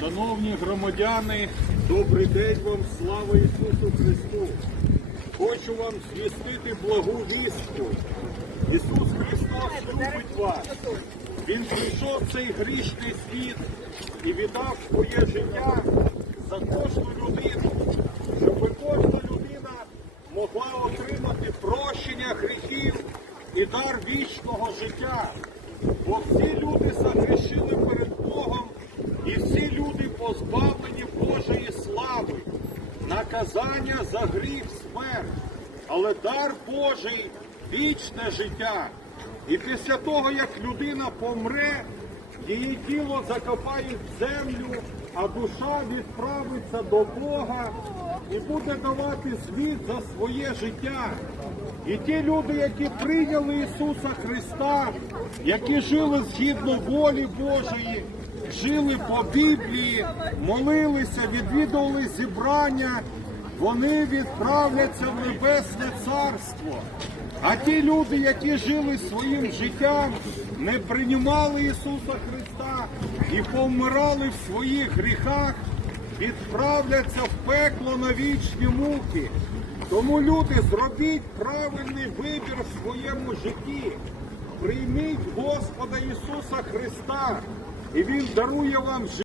Шановні громадяни, добрий день вам, слава Ісусу Христу! Хочу вам звістити благу вістку. Ісус Христос любить вас. Він прийшов в цей грішний світ і віддав своє життя за кожну людину, щоб кожна людина могла отримати прощення гріхів і дар вічного життя. Бо всі люди загрішили перед Богом, і всі люди позбавлені Божої слави, наказання за гріх смерть, але дар Божий вічне життя. І після того, як людина помре, її тіло закопають в землю, а душа відправиться до Бога і буде давати звіт за своє життя. І ті люди, які прийняли Ісуса Христа, які жили згідно волі Божої, жили по Біблії, молилися, відвідували зібрання, вони відправляться в Небесне Царство. А ті люди, які жили своїм життям, не приймали Ісуса Христа і повмирали в своїх гріхах, відправляться в пекло на вічні муки. Тому люди, зробіть правильний вибір в своєму житті. Прийміть Господа Ісуса Христа, і Він дарує вам життя.